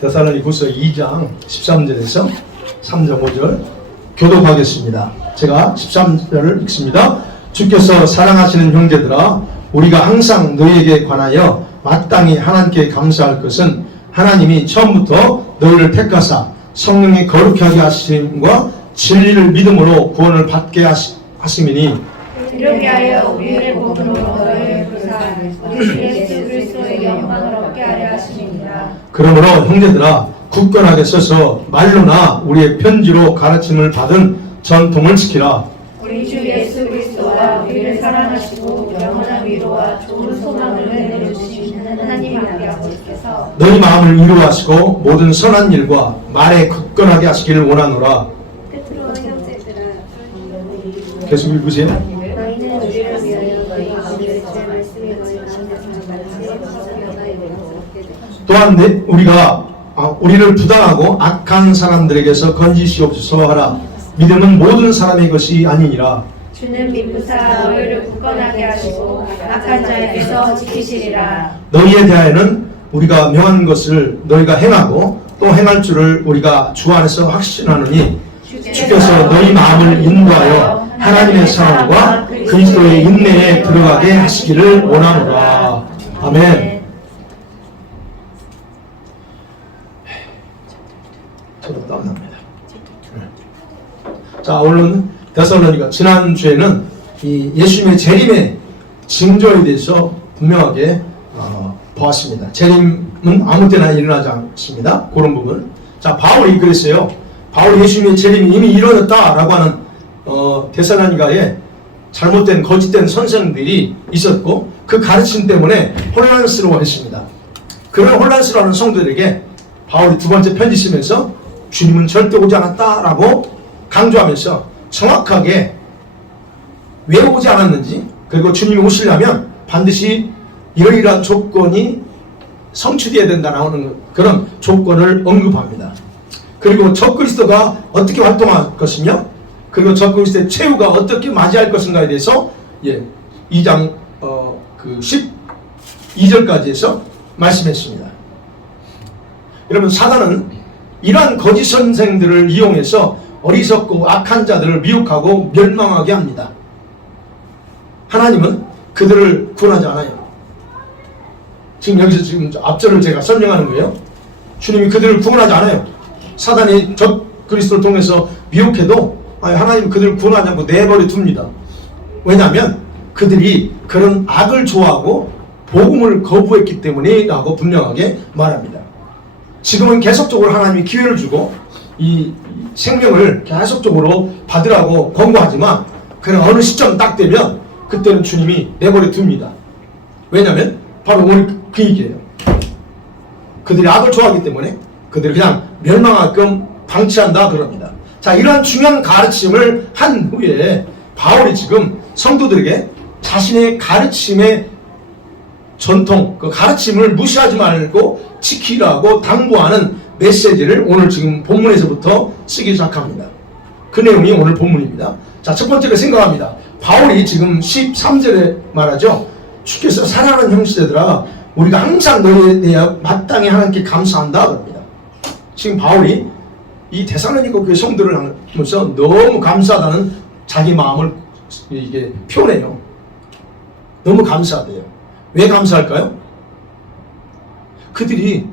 데살로니가후서 2장 13절에서 3장 5절 교독하겠습니다. 제가 13절을 읽습니다. 주께서 사랑하시는 형제들아, 우리가 항상 너희에게 관하여 마땅히 하나님께 감사할 것은 하나님이 처음부터 너희를 택하사 성령이 거룩하게 하심과 진리를 믿음으로 구원을 받게 하심이니, 이렇게 하여 우리를 복음으로 너희를 부사 우리 주 예수 그리스도의 영광을 얻게 하려 하심이니라. 그러므로 형제들아, 굳건하게 서서 말로나 우리의 편지로 가르침을 받은 전통을 지키라. 우리 주 예수 그리스도와 우리를 사랑하시고 영원한 위로와 좋은 소망을 내려주신 하나님 아버지께서 너희 마음을 이루하시고 모든 선한 일과 말에 굳건하게 하시기를 원하노라. 끝으로 형제들아, 계속 읽으세요. 너희는 우리를 위하여 너희 아버지의 말씀에 너희 또한 우리를 부당하고 악한 사람들에게서 건지시옵소서 하라. 믿음은 모든 사람의 것이 아니니라. 주는 미쁘사 너희를 굳건하게 하시고 악한 자에게서 지키시리라. 너희에 대하여는 우리가 명한 것을 너희가 행하고 또 행할 줄을 우리가 주 안에서 확신하노니, 주께서 너희 마음을 인도하여 하나님의 사랑과 그리스도의 인내에 들어가게 하시기를 원하노라. 아멘. 저도 땀납니다. 자, 오늘은 데살로니가, 지난주에는 이 예수님의 재림의 징조에 대해서 분명하게 보았습니다. 재림은 아무 때나 일어나지 않습니다. 그런 부분. 자, 바울이 그랬어요. 바울이 예수님의 재림이 이미 일어났다라고 하는 데살로니가에 잘못된 거짓된 선생들이 있었고, 그 가르침 때문에 혼란스러워했습니다. 그런 혼란스러워하는 성도들에게 바울이 두 번째 편지 쓰면서 주님은 절대 오지 않았다라고 강조하면서 정확하게 왜 오지 않았는지, 그리고 주님이 오시려면 반드시 이러이러한 조건이 성취되어야 된다는 그런 조건을 언급합니다. 그리고 적그리스도가 어떻게 활동할 것이며, 그리고 적그리스도의 최후가 어떻게 맞이할 것인가에 대해서 2장 12절까지 해서 말씀했습니다. 여러분, 사단은 이러한 거짓 선생들을 이용해서 어리석고 악한 자들을 미혹하고 멸망하게 합니다. 하나님은 그들을 구원하지 않아요. 지금 앞절을 제가 설명하는 거예요. 주님이 그들을 구원하지 않아요. 사단이 적그리스도를 통해서 미혹해도 하나님은 그들을 구원하지 않고 내버려 둡니다. 왜냐하면 그들이 그런 악을 좋아하고 복음을 거부했기 때문이라고 분명하게 말합니다. 지금은 계속적으로 하나님이 기회를 주고 이 생명을 계속적으로 받으라고 권고하지만, 그런 어느 시점 딱 되면 그때는 주님이 내버려 둡니다. 왜냐하면 바로 오늘 그 얘기예요. 그들이 악을 좋아하기 때문에 그들을 그냥 멸망하게끔 방치한다 그럽니다. 자, 이러한 중요한 가르침을 한 후에 바울이 지금 성도들에게 자신의 가르침의 전통, 그 가르침을 무시하지 말고 지키라고 당부하는 메시지를 오늘 지금 본문에서부터 쓰기 시작합니다. 그 내용이 오늘 본문입니다. 자, 첫 번째로 생각합니다. 바울이 지금 13절에 말하죠. 주께서 사랑하는 형제들아, 우리가 항상 너희에 대하여 마땅히 하나님께 감사한다 그럽니다. 지금 바울이 이 데살로니가 교회 성도를 하면서 너무 감사하다는 자기 마음을 이게 표현해요. 너무 감사하대요. 왜 감사할까요? 그들이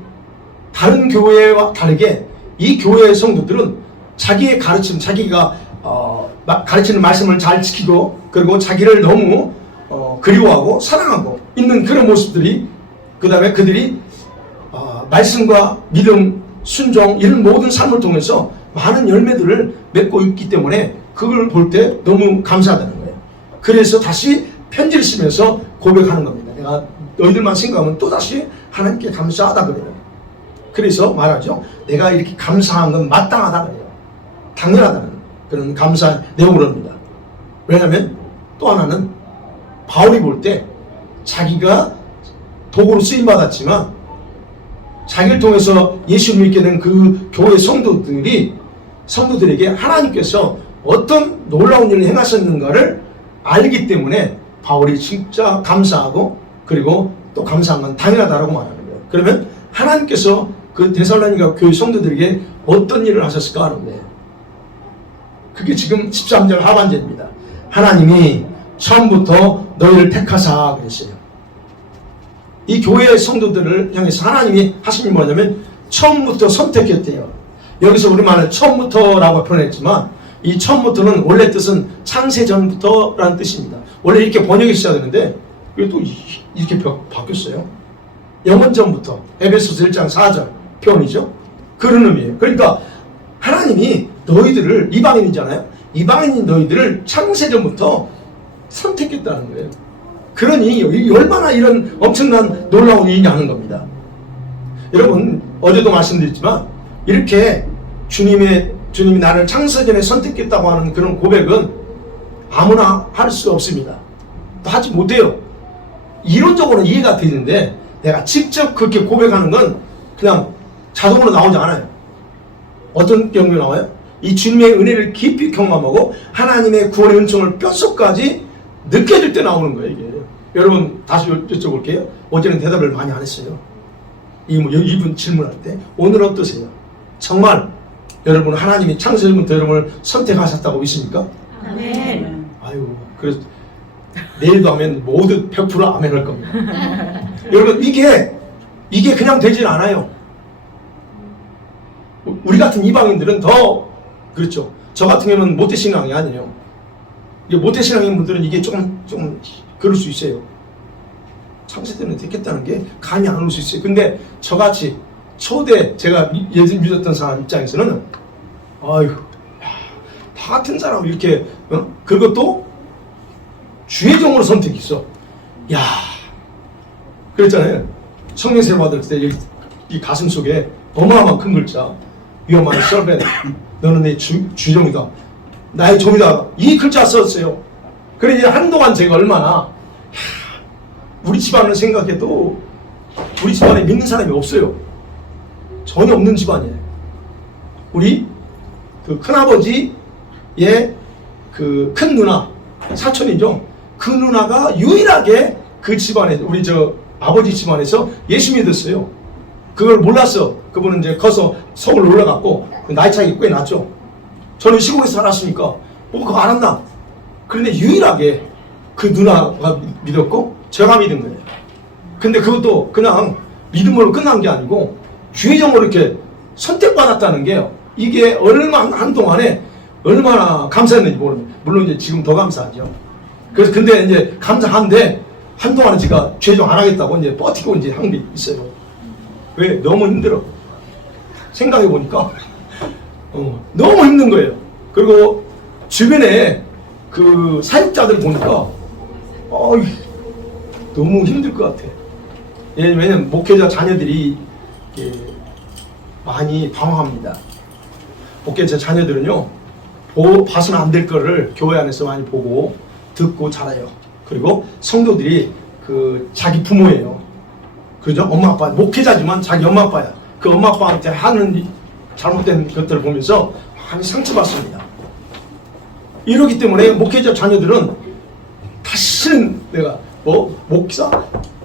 다른 교회와 다르게 이 교회의 성도들은 자기의 가르침, 자기가 가르치는 말씀을 잘 지키고, 그리고 자기를 너무 그리워하고 사랑하고 있는 그런 모습들이, 그 다음에 그들이 말씀과 믿음, 순종, 이런 모든 삶을 통해서 많은 열매들을 맺고 있기 때문에 그걸 볼 때 너무 감사하다는 거예요. 그래서 다시 편지를 쓰면서 고백하는 겁니다. 내가 너희들만 생각하면 또다시 하나님께 감사하다 그래요. 그래서 말하죠. 내가 이렇게 감사한 건 마땅하다 그래요. 당연하다는 그런 감사 내용으로입니다. 왜냐하면 또 하나는 바울이 볼 때 자기가 도구로 쓰임받았지만 자기를 통해서 예수를 믿게 된 그 교회 성도들에게 하나님께서 어떤 놀라운 일을 행하셨는가를 알기 때문에 바울이 진짜 감사하고, 그리고 또 감사한 건 당연하다라고 말하는 거예요. 그러면 하나님께서 그 데살로니가 교회 성도들에게 어떤 일을 하셨을까 하는데, 그게 지금 13절 하반절입니다. 하나님이 처음부터 너희를 택하사 그랬어요. 이 교회 성도들을 향해서 하나님이 하신 게 뭐냐면 처음부터 선택했대요. 여기서 우리말은 처음부터라고 표현했지만 이 처음부터는 원래 뜻은 창세전부터라는 뜻입니다. 원래 이렇게 번역이 시작되는데 이게 또 이렇게 바뀌었어요. 영원전부터, 에베소서 1장 4절 표현이죠. 그런 의미예요. 그러니까 하나님이 너희들을, 이방인이잖아요. 이방인인 너희들을 창세전부터 선택했다는 거예요. 그러니 얼마나 이런 엄청난 놀라운 일이 하는 겁니다. 여러분, 어제도 말씀드렸지만 이렇게 주님이 나를 창세전에 선택했다고 하는 그런 고백은 아무나 할 수 없습니다. 또 하지 못해요. 이론적으로는 이해가 되는데 내가 직접 그렇게 고백하는 건 그냥 자동으로 나오지 않아요. 어떤 경우에 나와요? 이 주님의 은혜를 깊이 경험하고 하나님의 구원의 은총을 뼛속까지 느껴질 때 나오는 거예요, 이게. 여러분, 다시 여쭤볼게요. 어제는 대답을 많이 안 했어요. 이분 질문할 때. 오늘 어떠세요? 정말 여러분 하나님이 창세전부터 여러분을 선택하셨다고 믿습니까? 아멘. 아유, 그래서 내일도 하면 모두 100% 아멘 할 겁니다. 여러분, 이게 그냥 되질 않아요. 우리 같은 이방인들은 더 그렇죠. 저 같은 경우는 모태신앙이 아니에요. 모태신앙인 분들은 이게 조금 그럴 수 있어요. 창세전에 택했다는 게 감이 안 올 수 있어요. 근데 저같이 초대 제가 예수 믿었던 사람 입장에서는 아유, 다 같은 사람 이렇게 그것도 주의 종으로 선택했어. 야, 그랬잖아요. 성령세례 받을 때 이 가슴 속에 어마어마한 큰 글자, You're my servant. 너는 내 주종이다. 나의 종이다. 이 글자 썼어요. 그래 이제 한동안 제가 얼마나 우리 집안을 생각해도 우리 집안에 믿는 사람이 없어요. 전혀 없는 집안이에요. 우리 그 큰아버지의 그 큰 누나, 사촌이죠. 그 누나가 유일하게 그 집안에, 우리 저 아버지 집안에서 예수 믿었어요. 그걸 몰랐어. 그분은 이제 커서 서울 올라갔고 나이 차이가 꽤 났죠. 저는 시골에서 살았으니까 그거 알았나? 그런데 유일하게 그 누나가 믿었고 제가 믿은 거예요. 근데 그것도 그냥 믿음으로 끝난 게 아니고 주의적으로 이렇게 선택받았다는 게요. 이게 한동안에 얼마나 감사했는지 모릅니다. 물론 이제 지금 더 감사하죠. 그래서 근데 이제 감사한데 한동안에 제가 죄종 안 하겠다고 이제 버티고 이제 한 게 있어요. 왜? 너무 힘들어. 생각해 보니까 너무 힘든 거예요. 그리고 주변에 그 사역자들 보니까 너무 힘들 것 같아. 왜냐면 목회자 자녀들이 많이 방황합니다. 목회자 자녀들은요, 봐서는 안 될 거를 교회 안에서 많이 보고 듣고 자라요. 그리고 성도들이 그 자기 부모예요. 그죠? 엄마 아빠, 목회자지만 자기 엄마 아빠야. 그 엄마 아빠한테 하는 잘못된 것들을 보면서 많이 상처받습니다. 이러기 때문에 목회자 자녀들은 다시는 내가 목사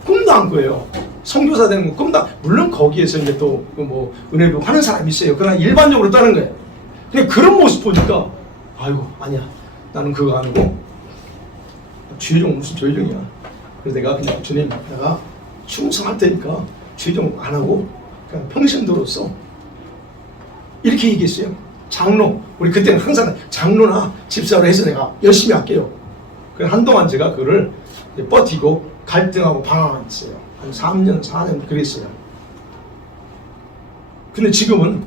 꿈도 안 꿔요. 선교사 되는 거 꿈도 물론 거기에서 이제 또 은혜로 하는 사람이 있어요. 그러나 일반적으로 따는 거예요. 근데 그런 모습 보니까 아이고 아니야, 나는 그거 아니고 주의종 무슨 주의종이야. 그래서 내가 그냥 주님, 내가 충성할 테니까 주의종 안 하고 그냥 평신도로서 이렇게 얘기했어요. 장로, 우리 그때는 항상 장로나 집사로 해서 내가 열심히 할게요. 그래서 한동안 제가 그거를 버티고 갈등하고 방황했어요. 한 3년, 4년 그랬어요. 근데 지금은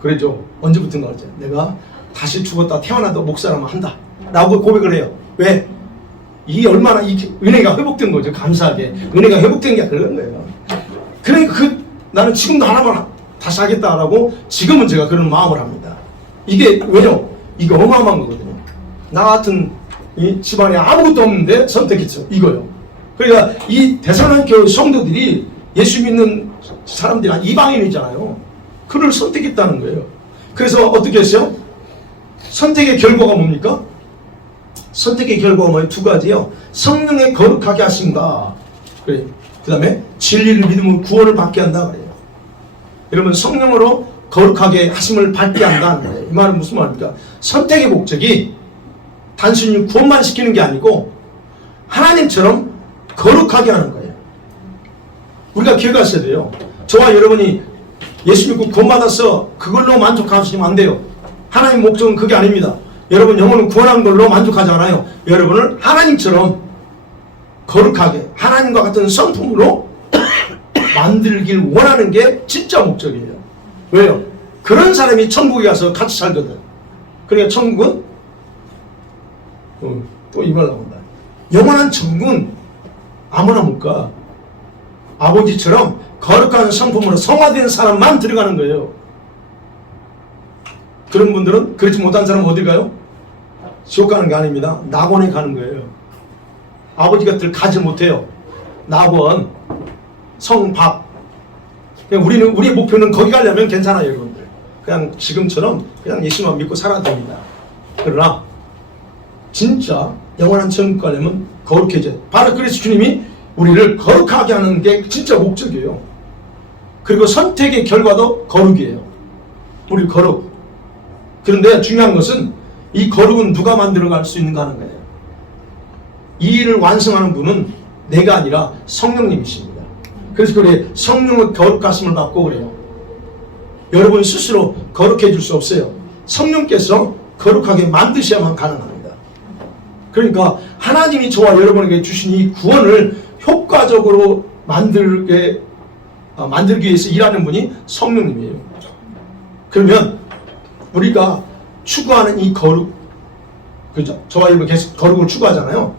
그래죠. 언제부턴가 그랬죠. 내가 다시 죽었다 태어나도 목사라면 한다 라고 고백을 해요. 왜? 이 얼마나 이 은혜가 회복된 거죠. 감사하게 은혜가 회복된 게 그런 거예요. 그러니까 나는 지금도 하나만 다시 하겠다라고 지금은 제가 그런 마음을 합니다. 이게 왜요? 이게 어마어마한 거거든요. 나 같은 이 집안에 아무것도 없는데 선택했죠. 이거요. 그러니까 이 데살로니가 교회 성도들이 예수 믿는 사람들이 이방인이잖아요. 그를 선택했다는 거예요. 그래서 어떻게 했어요? 선택의 결과가 뭡니까? 선택의 결과가 뭐예요? 두 가지요. 성령의 거룩하게 하신다. 그래. 그 다음에 진리를 믿음으로 구원을 받게 한다 그래요. 여러분 성령으로 거룩하게 하심을 받게 한다. 이 말은 무슨 말입니까? 선택의 목적이 단순히 구원만 시키는 게 아니고 하나님처럼 거룩하게 하는 거예요. 우리가 기억하셔야 돼요. 저와 여러분이 예수 믿고 구원받아서 그걸로 만족하시면 안 돼요. 하나님 목적은 그게 아닙니다. 여러분 영혼을 구원하는 걸로 만족하지 않아요. 여러분을 하나님처럼 거룩하게 하나님과 같은 성품으로 만들길 원하는 게 진짜 목적이에요. 왜요? 그런 사람이 천국에 가서 같이 살거든. 그러니까 천국은 또 이 말 나온다. 영원한 천국은 아무나 못 가. 아버지처럼 거룩한 성품으로 성화된 사람만 들어가는 거예요. 그런 분들은 그렇지 못한 사람은 어디 가요? 지옥 가는 게 아닙니다. 낙원에 가는 거예요. 아버지 곁을 가지 못해요. 낙원, 성밥. 그냥 우리의 목표는 거기 가려면 괜찮아요, 여러분들. 그냥 지금처럼 그냥 예수만 믿고 살아야 됩니다. 그러나 진짜 영원한 천국 가려면 거룩해져요. 바로 그래서 주님이 우리를 거룩하게 하는 게 진짜 목적이에요. 그리고 선택의 결과도 거룩이에요. 우리 거룩. 그런데 중요한 것은 이 거룩은 누가 만들어갈 수 있는가 하는 거예요. 이 일을 완성하는 분은 내가 아니라 성령님이십니다. 그래서 그래 성령의 거룩하심을 받고 그래요. 여러분 스스로 거룩해 줄 수 없어요. 성령께서 거룩하게 만드셔야만 가능합니다. 그러니까 하나님이 저와 여러분에게 주신 이 구원을 효과적으로 만들기 위해서 일하는 분이 성령님이에요. 그러면 우리가 추구하는 이 거룩, 그죠? 저와 여러분 계속 거룩을 추구하잖아요.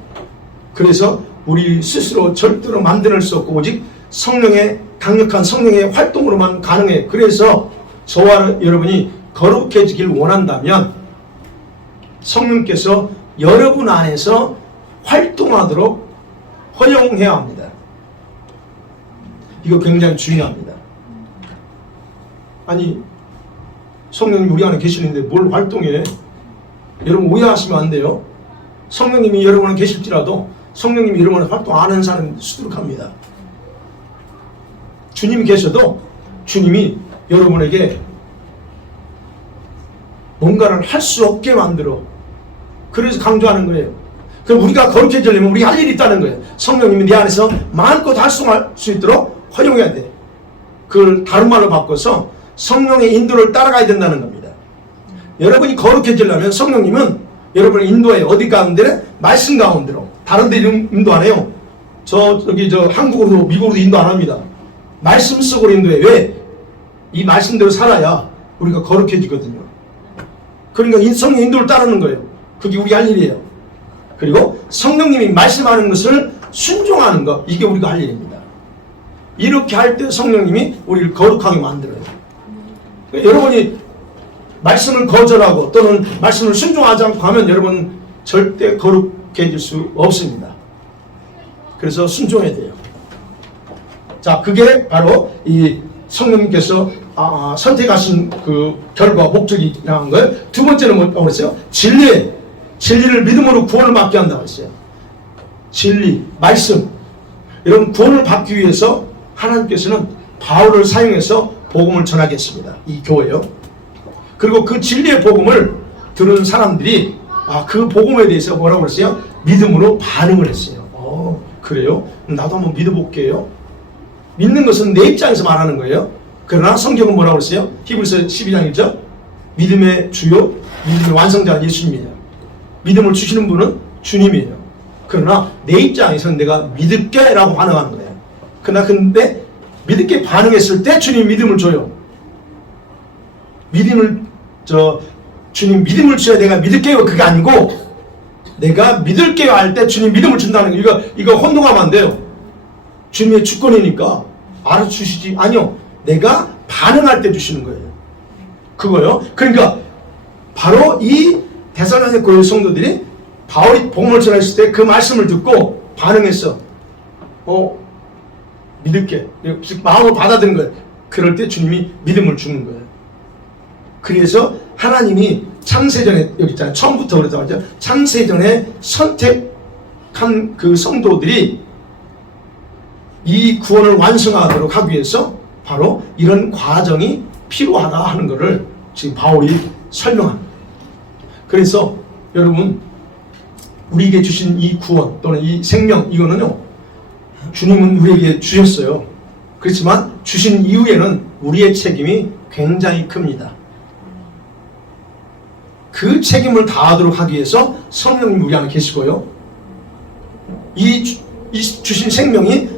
그래서 우리 스스로 절대로 만들어낼 수 없고 오직 성령의 강력한 성령의 활동으로만 가능해요. 그래서 저와 여러분이 거룩해지길 원한다면 성령께서 여러분 안에서 활동하도록 허용해야 합니다. 이거 굉장히 중요합니다. 아니 성령님 우리 안에 계시는데 뭘 활동해? 여러분 오해하시면 안 돼요. 성령님이 여러분 안에 계실지라도 성령님이 여러분 안에 활동 안 하는 사람이 수두룩합니다. 주님이 계셔도 주님이 여러분에게 뭔가를 할 수 없게 만들어. 그래서 강조하는 거예요. 그럼 우리가 거룩해지려면 우리 할 일이 있다는 거예요. 성령님이 내 안에서 마음껏 활성화할 수 있도록 허용해야 돼. 그걸 다른 말로 바꿔서 성령의 인도를 따라가야 된다는 겁니다. 여러분이 거룩해지려면 성령님은 여러분을 인도해. 어디 가운데? 말씀 가운데로. 다른 데 인도 안 해요. 저기 한국으로도 미국으로도 인도 안 합니다. 말씀 속으로 인도해. 왜? 이 말씀대로 살아야 우리가 거룩해지거든요. 그러니까 성령 인도를 따르는 거예요. 그게 우리 할 일이에요. 그리고 성령님이 말씀하는 것을 순종하는 것, 이게 우리가 할 일입니다. 이렇게 할 때 성령님이 우리를 거룩하게 만들어요. 여러분이 말씀을 거절하고 또는 말씀을 순종하지 않고 하면 여러분 절대 거룩해질 수 없습니다. 그래서 순종해야 돼요. 자, 그게 바로 이 성령님께서 선택하신 그 결과 목적이라는 거예요. 두 번째는 뭐라고 했어요? 진리를 믿음으로 구원을 받게 한다고 했어요. 진리, 말씀. 여러분 구원을 받기 위해서 하나님께서는 바울을 사용해서 복음을 전하겠습니다. 이 교회요. 그리고 그 진리의 복음을 들은 사람들이 그 복음에 대해서 뭐라고 그랬어요? 믿음으로 반응을 했어요. 그래요? 나도 한번 믿어볼게요. 믿는 것은 내 입장에서 말하는 거예요. 그러나 성경은 뭐라고 그랬어요? 히브리서 12장 1절 믿음의 주요, 믿음의 완성자가 예수님이에요. 믿음을 주시는 분은 주님이에요. 그러나 내 입장에서는 내가 믿을게 라고 반응하는 거예요. 그러나 근데 믿을게 반응했을 때 주님 믿음을 줘요. 주님 믿음을 줘야 내가 믿을게요. 그게 아니고 내가 믿을게요 할 때 주님 믿음을 준다는 거예요. 이거 혼동하면 안 돼요. 주님의 주권이니까 알아주시지. 아니요. 내가 반응할 때 주시는 거예요. 그거요. 그러니까 바로 이 데살로니가 교회 성도들이 바울이 복음을 전했을 때 그 말씀을 듣고 반응했어. 믿을게. 마음을 받아들인 거예요. 그럴 때 주님이 믿음을 주는 거예요. 그래서 하나님이 창세전에 여기 있잖아요. 처음부터 그랬다고 하죠. 창세전에 선택한 그 성도들이 이 구원을 완성하도록 하기 위해서 바로 이런 과정이 필요하다 하는 것을 지금 바울이 설명합니다. 그래서 여러분, 우리에게 주신 이 구원 또는 이 생명, 이거는요, 주님은 우리에게 주셨어요. 그렇지만 주신 이후에는 우리의 책임이 굉장히 큽니다. 그 책임을 다하도록 하기 위해서 성령님 우리 안에 계시고요, 이 주신 생명이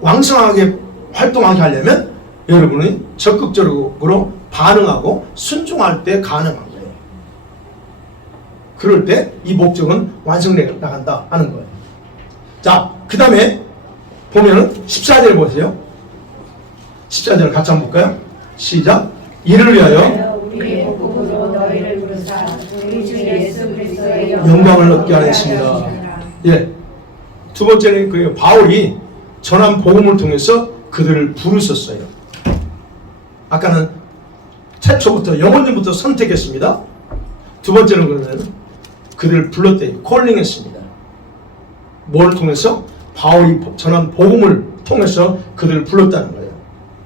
왕성하게 활동하게 하려면 여러분이 적극적으로 반응하고 순종할 때 가능한 거예요. 그럴 때 이 목적은 완성되어 나간다 하는 거예요. 자, 그 다음에 보면은 14절 보세요. 14절 같이 한번 볼까요? 시작. 이를 위하여 우리의 복음으로 너희를 부르사 우리 주 예수 그리스도의 영광을 얻게 하였습니다. 예. 두 번째는 그 바울이 전한 복음을 통해서 그들을 부르셨어요. 아까는 태초부터 영원전부터 선택했습니다. 두 번째는 그러면 그들을 불렀대요. 콜링했습니다. 뭘 통해서? 바울이 전한 복음을 통해서 그들을 불렀다는 거예요.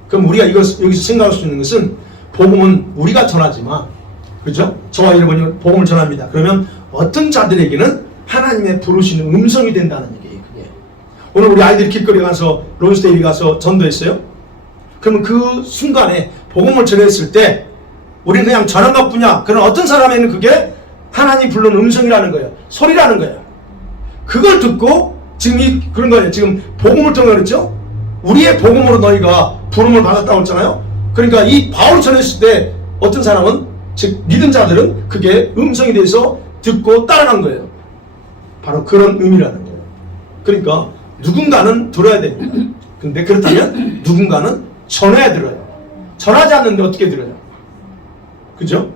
그럼 우리가 여기서 생각할 수 있는 것은 복음은 우리가 전하지만, 그렇죠? 저와 여러분이 복음을 전합니다. 그러면 어떤 자들에게는 하나님의 부르시는 음성이 된다는 얘기예요. 그게. 오늘 우리 아이들이 길거리 가서 론스데이 가서 전도했어요. 그러면 그 순간에 복음을 전했을 때 우리는 그냥 전한 것뿐이야. 그런 어떤 사람에는 그게 하나님 불러는 음성이라는 거예요. 소리라는 거예요. 그걸 듣고 지금 그런 거예요. 지금 복음을 통해 그랬죠? 우리의 복음으로 너희가 부름을 받았다고 했잖아요. 그러니까 이 바울이 전했을 때 어떤 사람은, 즉 믿은 자들은 그게 음성이 돼서 듣고 따라간 거예요. 바로 그런 의미라는 거예요. 그러니까 누군가는 들어야 됩니다. 근데 그렇다면 누군가는 전해야 들어요. 전하지 않는데 어떻게 들어요? 그죠?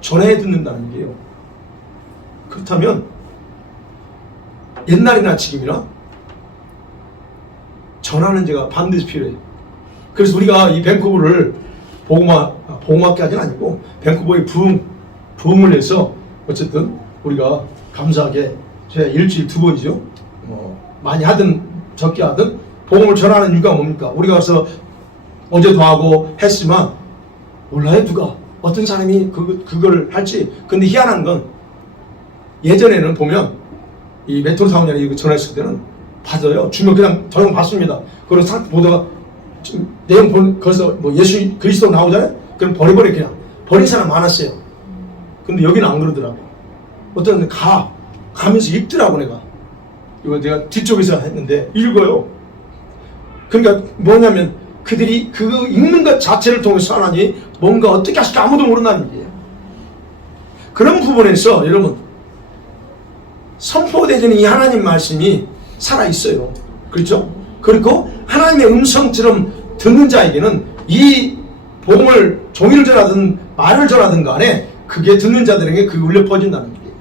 전해야 듣는다는 얘기예요. 그렇다면 옛날이나 지금이나 전하는 자가 반드시 필요해요. 그래서 우리가 이 밴쿠버를 복음학교까지는 아니고 밴쿠버의 부흥을 해서 어쨌든 우리가 감사하게 제가 일주일 2번이죠. 많이 하든 적게 하든 복음을 전하는 이유가 뭡니까? 우리가 가서 어제도 하고 했지만 몰라요, 누가 어떤 사람이 그걸 할지. 근데 희한한 건 예전에는 보면 이 메트로타운이나 이거 전화했을 때는 받아요. 주면 그냥 저는 받습니다. 그리고 상 보다가 내용 거기서 뭐 예수 그리스도 나오잖아요. 그럼 버리버리 그냥 버린 사람 많았어요. 근데 여기는 안 그러더라고. 어떤 가면서 읽더라고. 내가 뒤쪽에서 했는데 읽어요. 그러니까 뭐냐면 그들이 그 읽는 것 자체를 통해서 하나님 뭔가 어떻게 하실지 아무도 모른다는 얘기예요. 그런 부분에서 여러분 선포되는 이 하나님 말씀이 살아있어요. 그렇죠? 그리고 하나님의 음성처럼 듣는 자에게는 이 복음을 종이를 전하든 말을 전하든 간에 그게 듣는 자들에게 그게 울려 퍼진다는 얘기예요.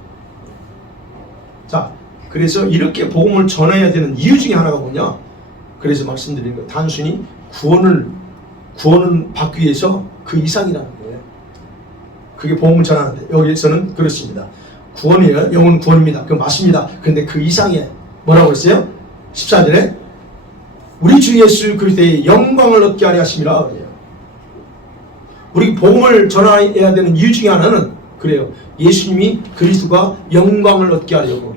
자, 그래서 이렇게 복음을 전해야 되는 이유 중에 하나가 뭐냐? 그래서 말씀드린 거 단순히 구원을 받기 위해서 그 이상이라는 거예요. 그게 복음을 전하는데 여기서는 그렇습니다. 구원이에요. 영혼 구원입니다. 그거 맞습니다. 그런데 그 이상에 뭐라고 했어요? 14절에 우리 주 예수 그리스도의 영광을 얻게 하려 하심이라 그래요. 우리 복음을 전해야 되는 이유 중에 하나는 그래요. 예수님이 그리스도가 영광을 얻게 하려고.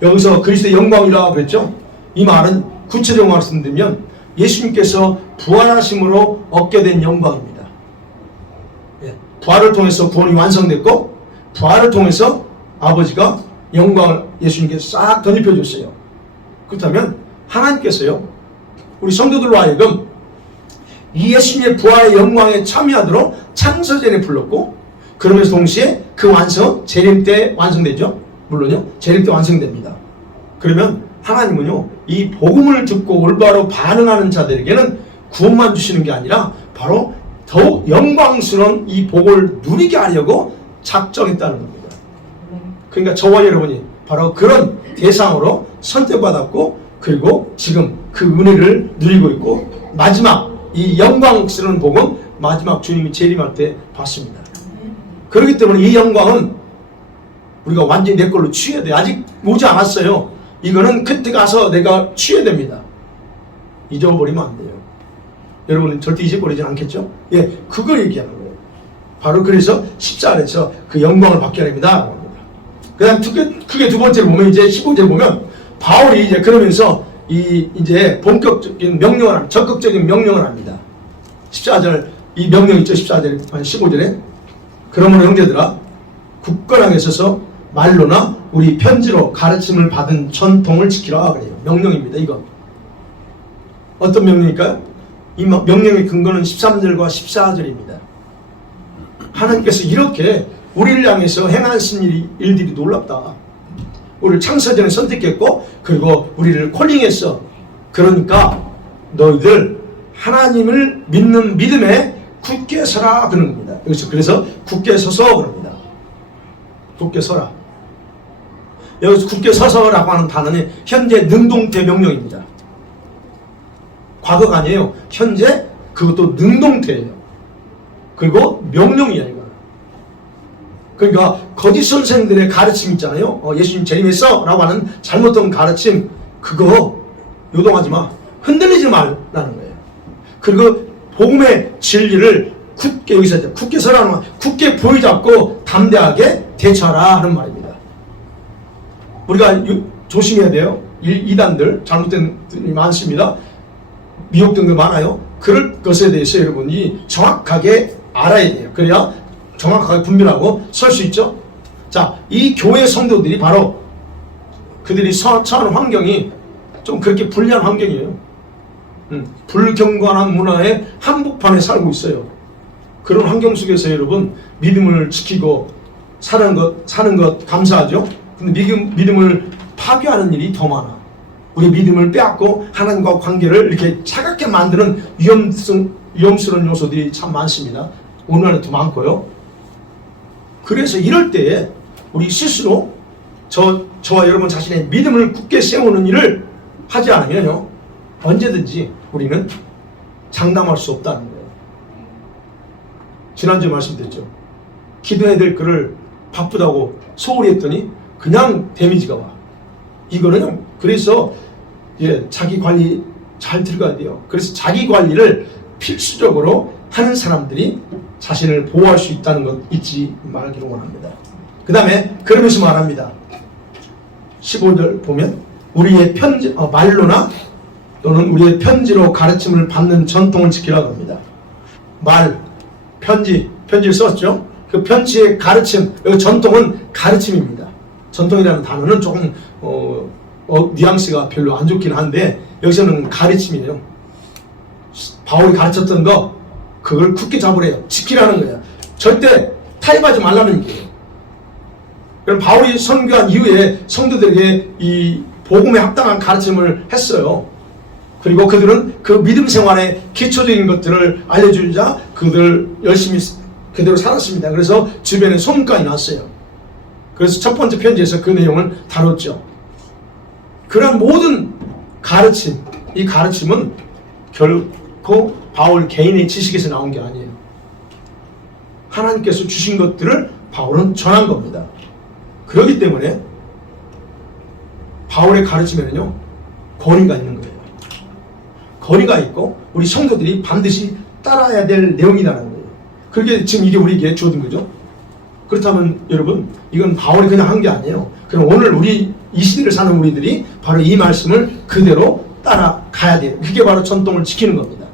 여기서 그리스도의 영광이라고 그랬죠? 이 말은 구체적으로 말씀드리면 예수님께서 부활하심으로 얻게 된 영광입니다. 부활을 통해서 구원이 완성됐고 부활을 통해서 아버지가 영광을 예수님께서 싹 덧입혀 줬어요. 그렇다면 하나님께서요 우리 성도들로 하여금 이 예수님의 부활의 영광에 참여하도록 창세전에 불렀고 그러면서 동시에 그 완성 재림 때 완성되죠. 물론요 재림 때 완성됩니다. 그러면 하나님은요 이 복음을 듣고 올바로 반응하는 자들에게는 구원만 주시는 게 아니라 바로 더욱 영광스러운 이 복을 누리게 하려고 작정했다는 겁니다. 그러니까 저와 여러분이 바로 그런 대상으로 선택받았고 그리고 지금 그 은혜를 누리고 있고 마지막 이 영광스러운 복은 마지막 주님이 재림할 때 받습니다. 그렇기 때문에 이 영광은 우리가 완전히 내 걸로 취해야 돼요. 아직 오지 않았어요. 이거는 그때 가서 내가 취해야 됩니다. 잊어버리면 안 돼요. 여러분은 절대 잊어버리진 않겠죠? 예, 그걸 얘기하는 거예요. 바로 그래서 십자가에서 그 영광을 받게 됩니다. 그 다음 크게 두 번째로 보면 이제 15절 보면 바울이 이제 그러면서 이제 본격적인 명령을 합니다. 적극적인 명령을 합니다. 14절, 이 명령 있죠? 14절, 15절에. 그러므로 형제들아, 굳건하게 서서 말로나 우리 편지로 가르침을 받은 전통을 지키라 그래요. 명령입니다. 이거. 어떤 명령일까요? 이 명령의 근거는 13절과 14절입니다. 하나님께서 이렇게 우리를 향해서 행하신 일들이 놀랍다. 우리를 창세전에 선택했고 그리고 우리를 콜링했어. 그러니까 너희들 하나님을 믿는 믿음에 굳게 서라 그런 겁니다. 그래서 굳게 서서 그럽니다. 굳게 서라. 여기서 굳게 서서라고 하는 단어는 현재 능동태 명령입니다. 과거가 아니에요. 현재 그것도 능동태예요. 그리고 명령이야 이거. 그러니까 거짓 선생들의 가르침 있잖아요. 예수님 재림했어 라고 하는 잘못된 가르침, 그거 요동하지 마. 흔들리지 말라는 거예요. 그리고 복음의 진리를 굳게, 여기서 굳게 서라는 말, 굳게 보이잡고 담대하게 대처하라 하는 말입니다. 우리가 조심해야 돼요. 이단들 잘못된 분이 많습니다. 미혹등도 많아요. 그럴 것에 대해서 여러분이 정확하게 알아야 돼요. 그래야 정확하게 분별하고 설 수 있죠. 자, 이 교회 성도들이 바로 그들이 처한 환경이 좀 그렇게 불리한 환경이에요. 불경건한 문화의 한복판에 살고 있어요. 그런 환경 속에서 여러분 믿음을 지키고 사는 것 감사하죠. 근데 믿음을 파괴하는 일이 더 많아. 우리 믿음을 빼앗고 하나님과 관계를 이렇게 차갑게 만드는 위험스러운 요소들이 참 많습니다. 오늘날에도 많고요. 그래서 이럴 때에 우리 스스로 저와 여러분 자신의 믿음을 굳게 세우는 일을 하지 않으면요, 언제든지 우리는 장담할 수 없다는 거예요. 지난주에 말씀드렸죠. 기도해야 될 거를 바쁘다고 소홀히 했더니 그냥 데미지가 와. 이거는요, 그래서 자기 관리 잘 들어가야 돼요. 그래서 자기 관리를 필수적으로 하는 사람들이 자신을 보호할 수 있다는 것 잊지 말기를 원합니다. 그 다음에 그러면서 말합니다. 15절 보면 우리의 편지, 말로나 또는 우리의 편지로 가르침을 받는 전통을 지키라고 합니다. 말, 편지를 썼죠. 그 편지의 가르침, 여기 전통은 가르침입니다. 전통이라는 단어는 조금 뉘앙스가 별로 안 좋긴 한데 여기서는 가르침이에요. 바울이 가르쳤던 거 그걸 굳게 잡으래요. 지키라는 거예요. 절대 타협하지 말라는 얘기예요. 그럼 바울이 선교한 이후에 성도들에게 이 복음에 합당한 가르침을 했어요. 그리고 그들은 그 믿음 생활의 기초적인 것들을 알려주자 그들 열심히 그대로 살았습니다. 그래서 주변에 소문까지 났어요. 그래서 첫 번째 편지에서 그 내용을 다뤘죠. 그런 모든 가르침, 이 가르침은 결코 바울 개인의 지식에서 나온 게 아니에요. 하나님께서 주신 것들을 바울은 전한 겁니다. 그렇기 때문에 바울의 가르침에는요, 거리가 있는 거예요. 거리가 있고 우리 성도들이 반드시 따라야 될 내용이라는 거예요. 그렇게 지금 이게 우리에게 주어진 거죠. 그렇다면 여러분, 이건 바울이 그냥 한 게 아니에요. 그럼 오늘 우리 이 시대를 사는 우리들이 바로 이 말씀을 그대로 따라가야 돼요. 그게 바로 전통을 지키는 겁니다.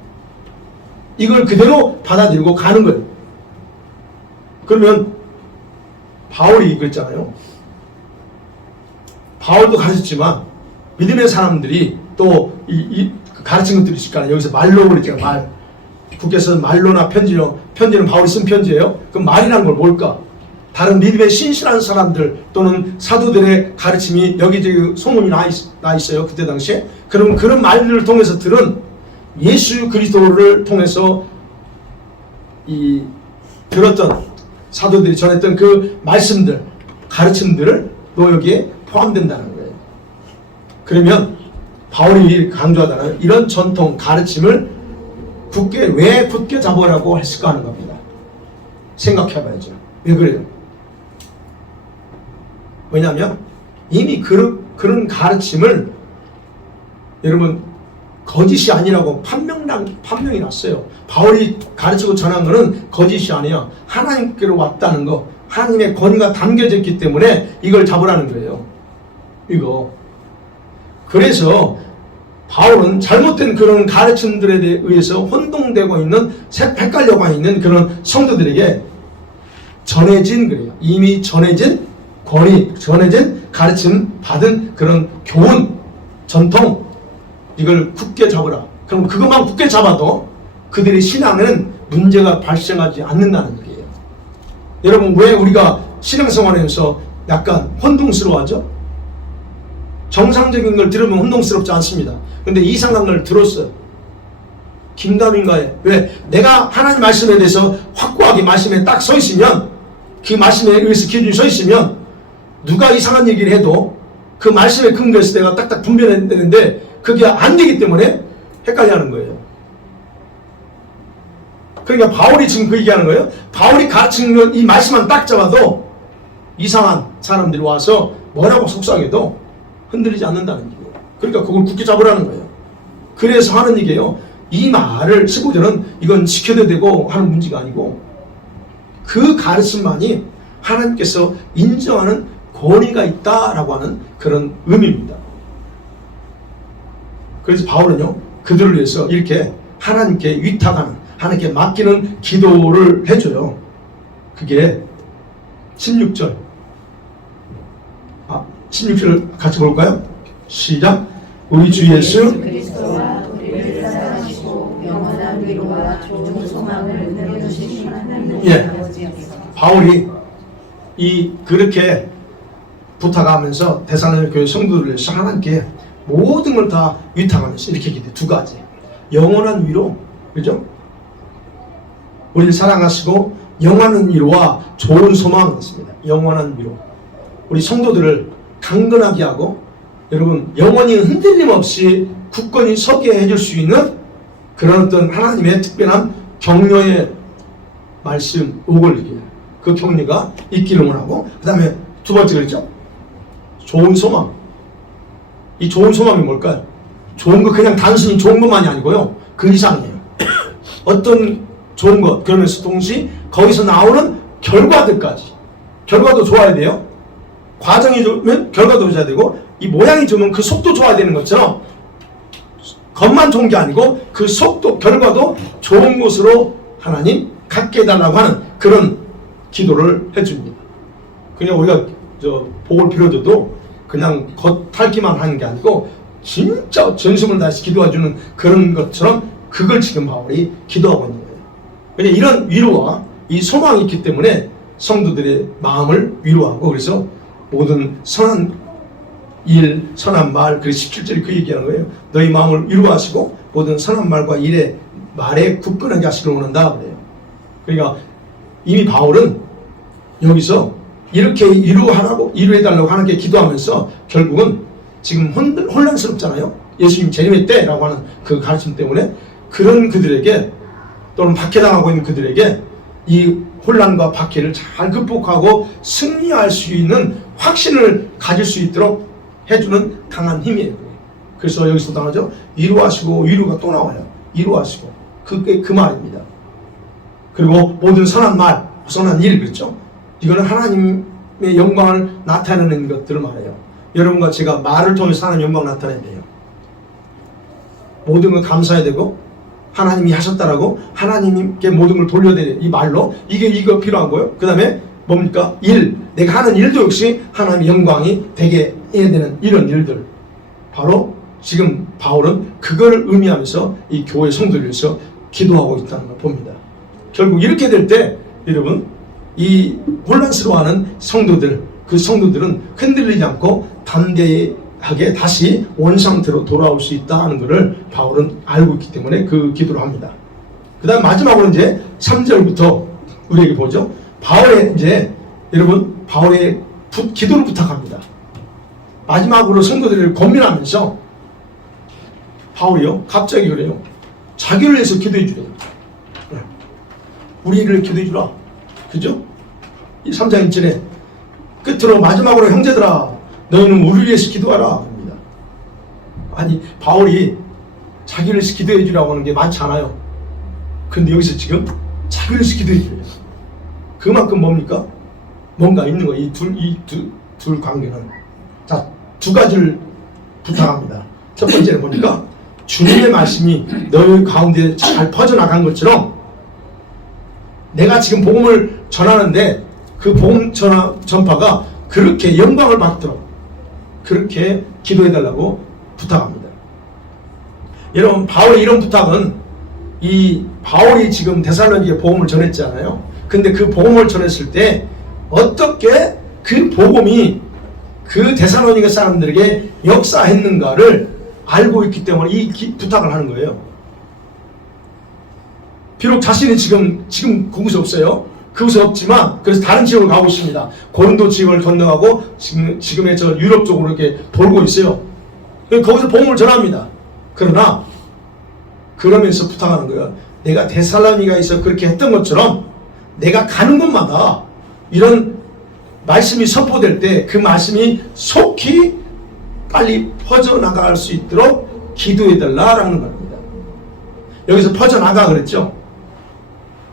이걸 그대로 받아들이고 가는 거예요. 그러면 바울이 그랬잖아요. 바울도 가르쳤지만 믿음의 사람들이 또 가르친 것들이 있을 거아요. 여기서 말로 그랬잖아요. 말. 국에서 말로나 편지는 바울이 쓴 편지예요. 그럼 말이란 걸 뭘까? 다른 믿음에 신실한 사람들 또는 사도들의 가르침이 여기저기 소문이 나 있어요. 그때 당시에. 그럼 그런 말들을 통해서 들은 예수 그리스도를 통해서 들었던 사도들이 전했던 그 말씀들, 가르침들을 또 여기에 포함된다는 거예요. 그러면 바울이 강조하다는 이런 전통, 가르침을 왜 굳게 잡으라고 했을까 하는 겁니다. 생각해봐야죠. 왜 그래요? 왜냐하면 이미 그런 가르침을 여러분 거짓이 아니라고 판명이 났어요. 바울이 가르치고 전한 것은 거짓이 아니야. 하나님께로 왔다는 거, 하나님의 권위가 담겨져 있기 때문에 이걸 잡으라는 거예요. 이거. 그래서 바울은 잘못된 그런 가르침들에 의해서 혼동되고 있는, 헷갈려가 있는 그런 성도들에게 전해진 거예요. 이미 전해진 권위, 전해진 가르침 받은 그런 교훈, 전통, 이걸 굳게 잡으라. 그럼 그것만 굳게 잡아도 그들의 신앙에는 문제가 발생하지 않는다는 얘기예요. 여러분, 왜 우리가 신앙생활에서 약간 혼동스러워하죠? 정상적인 걸 들으면 혼동스럽지 않습니다. 근데 이상한 걸 들었어요. 긴가민가해. 왜? 내가 하나님 말씀에 대해서 확고하게 말씀에 딱 서 있으면, 그 말씀에 의해서 기준이 서 있으면 누가 이상한 얘기를 해도 그 말씀에 근거해서 내가 딱딱 분별해야 되는데 그게 안 되기 때문에 헷갈려하는 거예요. 그러니까 바울이 지금 그 얘기하는 거예요. 바울이 가르치는 이 말씀만 딱 잡아도 이상한 사람들이 와서 뭐라고 속삭여도 흔들리지 않는다는 얘기예요. 그러니까 그걸 굳게 잡으라는 거예요. 그래서 하는 얘기예요. 이 말을 15절은 이건 지켜야 되고 하는 문제가 아니고 그 가르침만이 하나님께서 인정하는 권위가 있다라고 하는 그런 의미입니다. 그래서 바울은요, 그들을 위해서 이렇게 하나님께 위탁하는, 하나님께 맡기는 기도를 해줘요. 그게 16절. 16절 같이 볼까요? 시작. 우리 주 예수 그리스도와 우리를 사랑하시고 영원한 위로와 좋은 소망을 내려주신 하나님 아버지께서. 바울이 그렇게 부탁하면서 데살로니가 교회 성도들을 위해서 하나님께 모든 걸 다 위탁하면서 이렇게 기도해. 두 가지. 영원한 위로, 그죠? 우리를 사랑하시고 영원한 위로와 좋은 소망을 했습니다. 영원한 위로. 우리 성도들을 강건하게 하고 여러분 영원히 흔들림 없이 굳건히 서게 해줄 수 있는 그런 어떤 하나님의 특별한 격려의 말씀, 오골이에요. 그 격려가 있기를 원하고, 그 다음에 두 번째 그랬죠? 좋은 소망. 이 좋은 소망이 뭘까요? 좋은 거 그냥 단순히 좋은 것만이 아니고요. 그 이상이에요. 어떤 좋은 것, 그러면서 동시에 거기서 나오는 결과들까지. 결과도 좋아야 돼요. 과정이 좋으면 결과도 좋아야 되고, 이 모양이 좋으면 그 속도 좋아야 되는 것처럼 겉만 좋은 게 아니고 그 속도, 결과도 좋은 것으로 하나님 갖게 해달라고 하는 그런 기도를 해줍니다. 그냥 우리가 복을 빌어줘도 그냥 겉핥기만 하는 게 아니고 진짜 전심을 다해서 기도해주는 그런 것처럼 그걸 지금 바울이 기도하고 있는 거예요. 그러니까 이런 위로와 이 소망이 있기 때문에 성도들의 마음을 위로하고, 그래서 모든 선한 일, 선한 말, 그래서 17절이 그 얘기하는 거예요. 너희 마음을 위로하시고 모든 선한 말과 말에 굳건하게 하시길 원한다 그래요. 그러니까 이미 바울은 여기서 이렇게 위로해달라고 하나님께 기도하면서 결국은 지금 혼란스럽잖아요. 예수님 재림의 때라고 하는 그 가르침 때문에 그런 그들에게, 또는 박해당하고 있는 그들에게 이 혼란과 박해를 잘 극복하고 승리할 수 있는 확신을 가질 수 있도록 해주는 강한 힘이에요. 그래서 여기서 나오죠. 위로하시고, 위로가 또 나와요. 위로하시고. 그게 그 말입니다. 그리고 모든 선한 말, 선한 일, 그렇죠? 이거는 하나님의 영광을 나타내는 것들을 말해요. 여러분과 제가 말을 통해서 하나님의 영광을 나타내야 돼요. 모든 걸 감사해야 되고, 하나님이 하셨다라고 하나님께 모든 걸 돌려야 돼요. 이 말로. 이거 필요한 거예요. 그 다음에 뭡니까? 일. 내가 하는 일도 역시 하나님의 영광이 되게 해야 되는 이런 일들. 바로 지금 바울은 그걸 의미하면서 이 교회 성도를 위해서 기도하고 있다는 걸 봅니다. 결국 이렇게 될 때 여러분, 이 혼란스러워하는 성도들, 그 성도들은 흔들리지 않고 담대하게 다시 원상태로 돌아올 수 있다는 것을 바울은 알고 있기 때문에 그 기도를 합니다. 그 다음 마지막으로 이제 3절부터 우리에게 보죠. 바울의 이제 여러분, 바울의 기도를 부탁합니다. 마지막으로 성도들을 고민하면서 바울이요, 갑자기 그래요. 자기를 위해서 기도해 주래요. 우리를 기도해 주라. 그죠? 이 3장 1절에 끝으로 마지막으로 형제들아, 너희는 우리를 위해서 기도하라 합니다. 아니 바울이 자기를 위해서 기도해 주라고 하는 게 많지 않아요. 그런데 여기서 지금 자기를 위해서 기도해 줘요. 그만큼 뭡니까? 뭔가 있는 거예요. 이 둘 관계는. 자, 두 가지를 부탁합니다. 첫 번째는 보니까 주님의 말씀이 너희 가운데 잘 퍼져나간 것처럼 내가 지금 복음을 전하는데 그 복음 전파가 그렇게 영광을 받도록 그렇게 기도해달라고 부탁합니다. 여러분 바울의 이런 부탁은 이 바울이 지금 데살로니가에 복음을 전했잖아요. 근데 그 복음을 전했을 때 어떻게 그 복음이 그 데살로니가 사람들에게 역사했는가를 알고 있기 때문에 이 부탁을 하는 거예요. 비록 자신이 지금 그곳에 없어요. 그곳에 없지만 그래서 다른 지역을 가고 있습니다. 고린도 지역을 건너가고 지금의 저 유럽 쪽으로 이렇게 돌고 있어요. 거기서 복음을 전합니다. 그러나 그러면서 부탁하는 거예요. 내가 데살로니가에서 그렇게 했던 것처럼 내가 가는 곳마다 이런 말씀이 선포될 때 그 말씀이 속히 빨리 퍼져나갈 수 있도록 기도해달라라는 겁니다. 여기서 퍼져나가 그랬죠.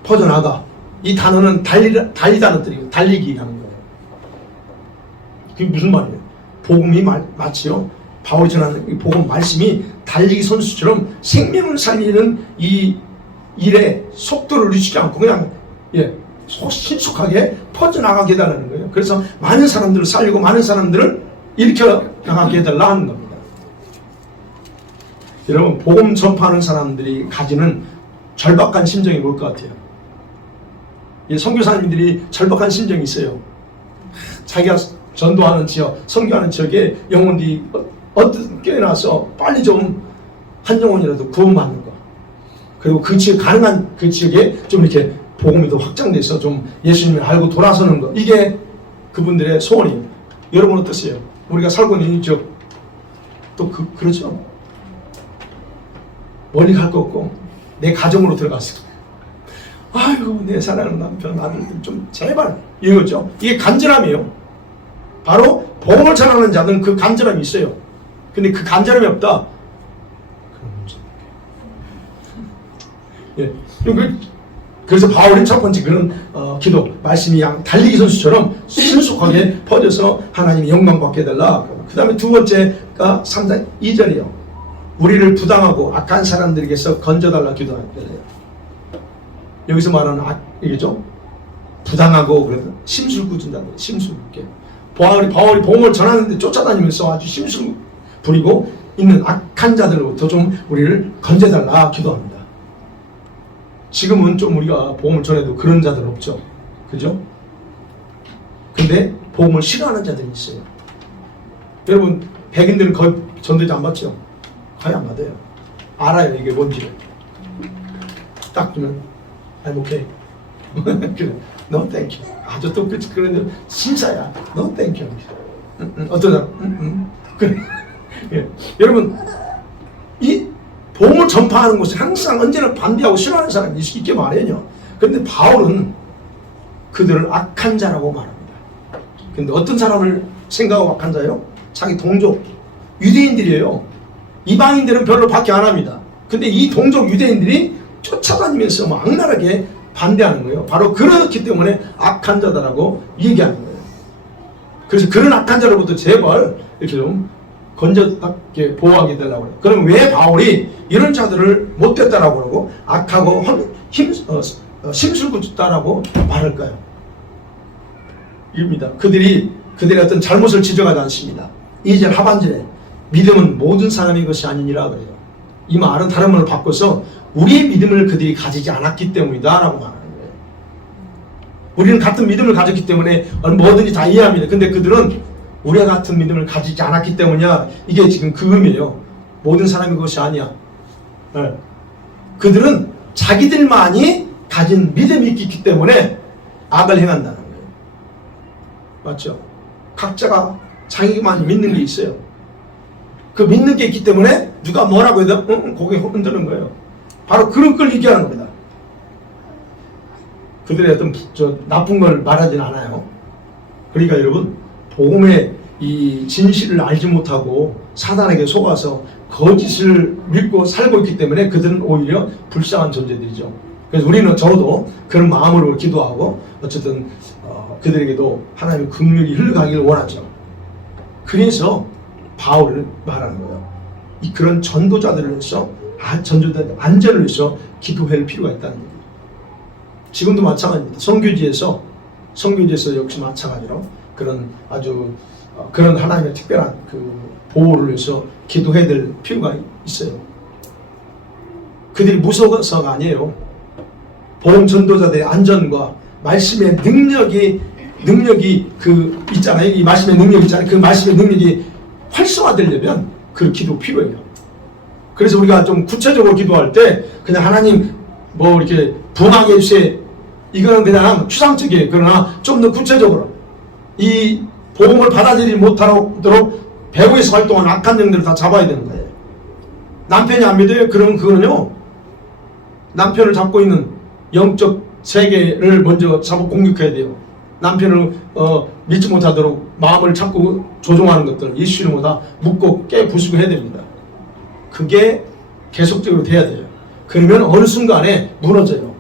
퍼져나가. 이 단어는 달리다는 뜻이에요. 달리기라는 거예요. 그게 무슨 말이에요? 복음이 마치요. 바울이 전하는 이 복음 말씀이 달리기 선수처럼 생명을 살리는 이 일에 속도를 늦추지 않고 그냥 신속하게 퍼져나가게 해달라는 거예요. 그래서 많은 사람들을 살리고 많은 사람들을 일으켜 나가게 해달라 하는 겁니다. 여러분 복음 전파하는 사람들이 가지는 절박한 심정이 뭘 것 같아요? 선교사님들이 절박한 심정이 있어요. 자기가 전도하는 지역, 선교하는 지역에 영혼들이 어떻게 나서 빨리 좀 한 영혼이라도 구원받는 거. 그리고 그 지역 가능한 그 지역에 좀 이렇게 복음이 더 확장돼서 좀 예수님을 알고 돌아서는 거. 이게 그분들의 소원이에요. 여러분 어떠세요? 우리가 살고 있는 이 지역 또 그렇죠? 멀리 갈 거 없고 내 가정으로 들어갔어. 아이고 내 사랑하는 남편 아들들 좀 제발 이거죠. 이게 간절함이에요. 바로 복음을 전하는 자는 그 간절함이 있어요. 근데 그 간절함이 없다. 예. 그래서 바울이 첫 번째 그런 기도 말씀이 달리기 선수처럼 신속하게 퍼져서 하나님이 영광 받게 해달라. 그 다음에 두 번째가 3장 2절이에요. 우리를 부당하고 악한 사람들에게서 건져달라 기도하는 거예요. 여기서 말하는 이게죠. 부당하고 그래서 심술 부준다는 거예요. 심술게. 바울이 복음을 전하는데 쫓아다니면서 아주 심술 부리고 있는 악한 자들로부터 좀 우리를 건져달라 기도합니다. 지금은 좀 우리가 복음을 전해도 그런 자들 없죠. 그죠? 근데 복음을 싫어하는 자들이 있어요. 여러분 백인들은 거의 전도지 안 받죠? 거의 안 받아요. 알아요 이게 뭔지를. 딱 주면 I'm okay. 그래. No thank you. 아주 또 그런 심사야. No thank you. 어떤 사람? 그래. 예. 여러분 이 복음을 전파하는 곳에 항상 언제나 반대하고 싫어하는 사람이 있게 말해요. 그런데 바울은 그들을 악한 자라고 말합니다. 그런데 어떤 사람을 생각하고 악한 자예요? 자기 동족 유대인들이에요. 이방인들은 별로 밖에 안 합니다. 근데 이 동족 유대인들이 쫓아다니면서 뭐 악랄하게 반대하는 거예요. 바로 그렇기 때문에 악한 자다라고 얘기하는 거예요. 그래서 그런 악한 자로부터 제발 이렇게 좀 건져답게 보호하게 해달라고 해요. 그럼 왜 바울이 이런 자들을 못됐다라고 그러고 악하고 심술궂다라고 말할까요? 입니다. 그들의 어떤 잘못을 지적하지 않습니다. 2절 하반절에 믿음은 모든 사람의 것이 아니니라 그래요. 이 말은 다른 말을 바꿔서 우리의 믿음을 그들이 가지지 않았기 때문이다 라고 말하는 거예요. 우리는 같은 믿음을 가졌기 때문에 뭐든지 다 이해합니다. 근데 그들은 우리와 같은 믿음을 가지지 않았기 때문이야. 이게 지금 그 의미예요. 모든 사람이 그것이 아니야. 네. 그들은 자기들만이 가진 믿음이 있기 때문에 악을 행한다는 거예요. 맞죠? 각자가 자기만 믿는 게 있어요. 그 믿는 게 있기 때문에 누가 뭐라고 해도 고개 흔드는 거예요. 바로 그런 걸 얘기하는 겁니다. 그들의 어떤 나쁜 걸 말하진 않아요. 그러니까 여러분 복음의 이 진실을 알지 못하고 사단에게 속아서 거짓을 믿고 살고 있기 때문에 그들은 오히려 불쌍한 존재들이죠. 그래서 우리는 저도 그런 마음으로 기도하고 어쨌든 그들에게도 하나님의 긍휼이 흘러가기를 원하죠. 그래서 바울을 말하는 거예요. 이 그런 전도자들을 위해서 전도자들 안전을 위해서 기도할 필요가 있다는 겁니다. 지금도 마찬가지입니다. 성교지에서 역시 마찬가지로 그런 아주 그런 하나님의 특별한 그 보호를 위해서 기도해야 될 필요가 있어요. 그들이 무서워서가 아니에요. 복음 전도자들의 안전과 말씀의 능력이 그 있잖아요. 이 말씀의 능력 있잖아요. 그 말씀의 능력이 활성화되려면 그 기도 필요해요. 그래서 우리가 좀 구체적으로 기도할 때 그냥 하나님 뭐 이렇게 분하게 해주세요. 이거는 그냥 추상적이에요. 그러나 좀 더 구체적으로 이 복음을 받아들이지 못하도록 배후에서 활동하는 악한 영들을 다 잡아야 되는 거예요. 남편이 안 믿어요? 그러면 그거는요, 남편을 잡고 있는 영적 세계를 먼저 잡아 공격해야 돼요. 남편을 믿지 못하도록 마음을 자꾸 조종하는 것들 예수 이름으로 다 묶고 깨부수고 해야 됩니다. 그게 계속적으로 돼야 돼요. 그러면 어느 순간에 무너져요.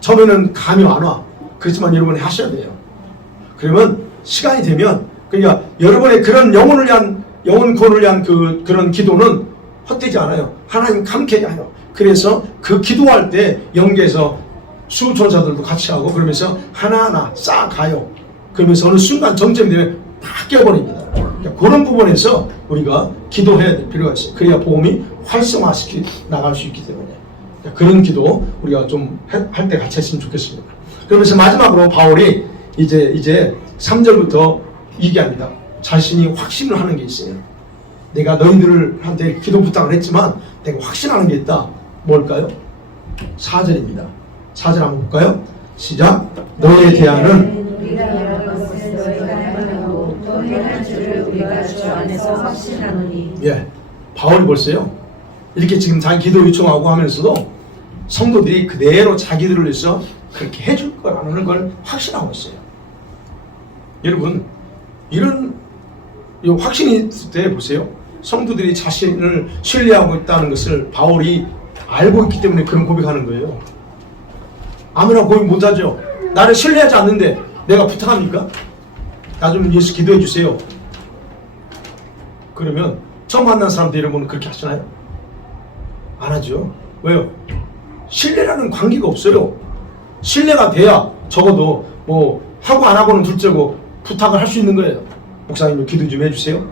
처음에는 감이 안 와. 그렇지만 여러분이 하셔야 돼요. 그러면 시간이 되면, 그러니까 여러분의 그런 영혼 구원을 위한 그런 기도는 헛되지 않아요. 하나님 감격하게 해요. 그래서 그 기도할 때 영계에서 수호천사들도 같이 하고 그러면서 하나하나 싹 가요. 그러면서 어느 순간 정점이 되면 다 깨버립니다. 그러니까 그런 부분에서 우리가 기도해야 될 필요가 있어요. 그래야 복음이 활성화시켜 나갈 수 있기 때문에. 그러니까 그런 기도 우리가 좀 할 때 같이 했으면 좋겠습니다. 그러면서 마지막으로 바울이 이제 3절부터 얘기합니다. 자신이 확신을 하는 게 있어요. 내가 너희들한테 기도 부탁을 했지만 내가 확신하는 게 있다. 뭘까요? 4절입니다. 4절 한번 볼까요? 시작. 너희의 대안은 우리가 말한 것을 너희가 행하고 또 행할 줄을 우리가 주 안에서 확신하노니. 예, 바울이 벌써요. 이렇게 지금 자기 기도 요청하고 하면서도 성도들이 그대로 자기들을 위해서 그렇게 해줄 거라는 걸 확신하고 있어요. 여러분, 이런 확신이 있을 때 보세요. 성도들이 자신을 신뢰하고 있다는 것을 바울이 알고 있기 때문에 그런 고백하는 거예요. 아무나 고백 못하죠. 나를 신뢰하지 않는데 내가 부탁합니까? 나 좀 예수 기도해 주세요. 그러면 처음 만난 사람들 여러분은 그렇게 하시나요? 안 하죠. 왜요? 신뢰라는 관계가 없어요. 신뢰가 돼야 적어도 뭐 하고 안 하고는 둘째고 부탁을 할 수 있는 거예요. 목사님 기도 좀 해주세요.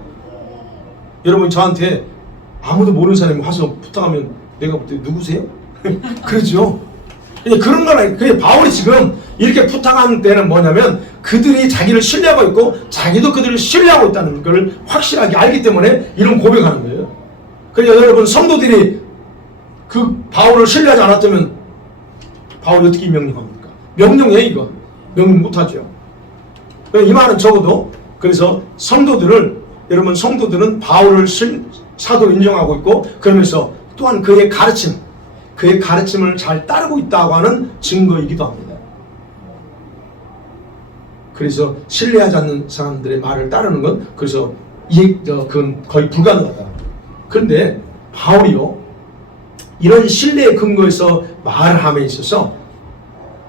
여러분 저한테 아무도 모르는 사람이 와서 부탁하면 내가 볼 때 누구세요? 그러죠. 그런 거는 그게 바울이 지금 이렇게 부탁하는 때는 뭐냐면 그들이 자기를 신뢰하고 있고 자기도 그들을 신뢰하고 있다는 걸 확실하게 알기 때문에 이런 고백하는 거예요. 그러니까 여러분 성도들이 그 바울을 신뢰하지 않았다면 바울이 어떻게 명령합니까? 명령해 이거. 명령 못하죠. 이 말은 적어도 그래서 여러분 성도들은 바울을 사도로 인정하고 있고 그러면서 또한 그의 가르침을 잘 따르고 있다고 하는 증거이기도 합니다. 그래서 신뢰하지 않는 사람들의 말을 따르는 건 그래서 그건 거의 불가능하다. 그런데 바울이요 이런 신뢰의 근거에서 말을 함에 있어서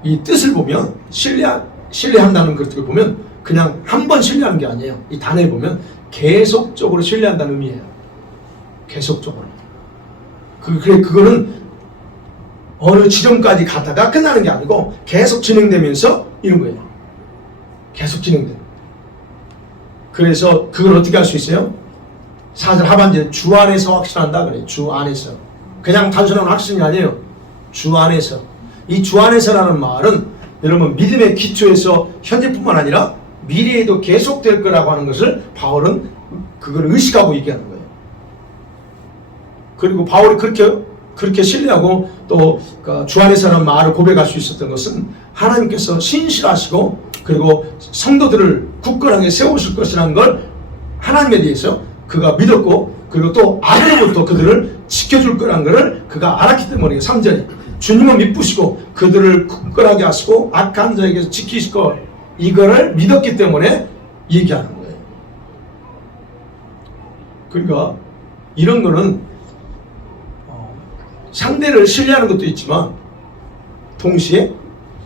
이 뜻을 보면 신뢰한다는 것을 보면 그냥 한 번 신뢰하는 게 아니에요. 이 단어에 보면 계속적으로 신뢰한다는 의미예요. 계속적으로. 그거는 어느 지점까지 가다가 끝나는 게 아니고 계속 진행되면서 이런 거예요. 계속 진행돼요. 그래서 그걸 어떻게 할 수 있어요? 4절 하반절에 주 안에서 확신한다 그래요. 주 안에서. 그냥 단순한 확신이 아니에요. 주 안에서. 이 주 안에서라는 말은 여러분 믿음의 기초에서 현재뿐만 아니라 미래에도 계속될 거라고 하는 것을 바울은 그걸 의식하고 얘기하는 거예요. 그리고 바울이 그렇게 신뢰하고 또 주 안에서라는 말을 고백할 수 있었던 것은 하나님께서 신실하시고 그리고 성도들을 굳건하게 세우실 것이라는 걸 하나님에 대해서 그가 믿었고 그리고 또 악으로부터 그들을 지켜줄 거라는 것을 그가 알았기 때문에 3절이 주님은 믿으시고 그들을 굳건하게 하시고 악한 자에게서 지키실 것 이거를 믿었기 때문에 얘기하는 거예요. 그러니까 이런 거는 상대를 신뢰하는 것도 있지만 동시에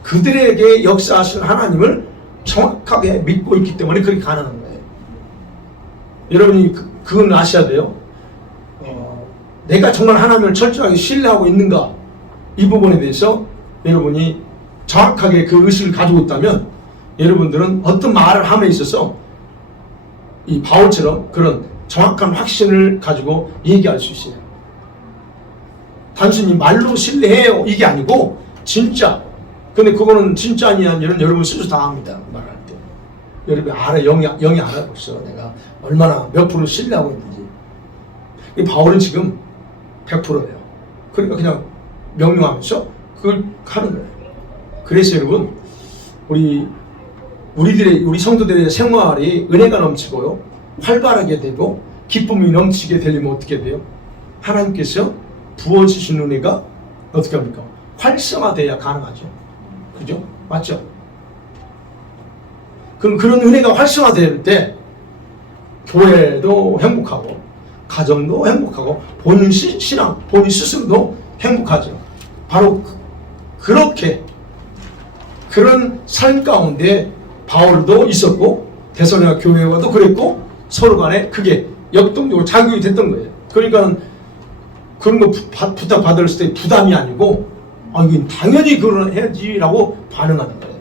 그들에게 역사하신 하나님을 정확하게 믿고 있기 때문에 그렇게 가능한 거예요. 여러분이 그건 아셔야 돼요. 내가 정말 하나님을 철저하게 신뢰하고 있는가, 이 부분에 대해서 여러분이 정확하게 그 의식을 가지고 있다면 여러분들은 어떤 말을 함에 있어서 이 바울처럼 그런 정확한 확신을 가지고 얘기할 수 있어요. 단순히 말로 신뢰해요 이게 아니고 진짜. 근데 그거는 진짜 아니냐 여러분 스스로 다 압니다. 말할 때 여러분이 알아, 영이 알아 벌써 내가 얼마나 몇 프로 신뢰하고 있는지. 이 바울은 지금 100%예요. 그러니까 그냥 명령하면서 그걸 하는 거예요. 그래서 여러분 우리 성도들의 생활이 은혜가 넘치고요, 활발하게 되고 기쁨이 넘치게 되려면 어떻게 돼요? 하나님께서 부어주신 은혜가 어떻게 합니까? 활성화돼야 가능하죠. 그죠? 맞죠? 그럼 그런 은혜가 활성화될 때 교회도 행복하고 가정도 행복하고 본인 신앙, 본인 스스로도 행복하죠. 바로 그렇게 그런 삶 가운데 바울도 있었고 데살로니가 교회와도 그랬고 서로 간에 그게 역동적으로 작용이 됐던 거예요. 그러니까 그런 거 부탁받을 때 부담이 아니고 이건 당연히 그걸 해야지라고 반응하는 거예요.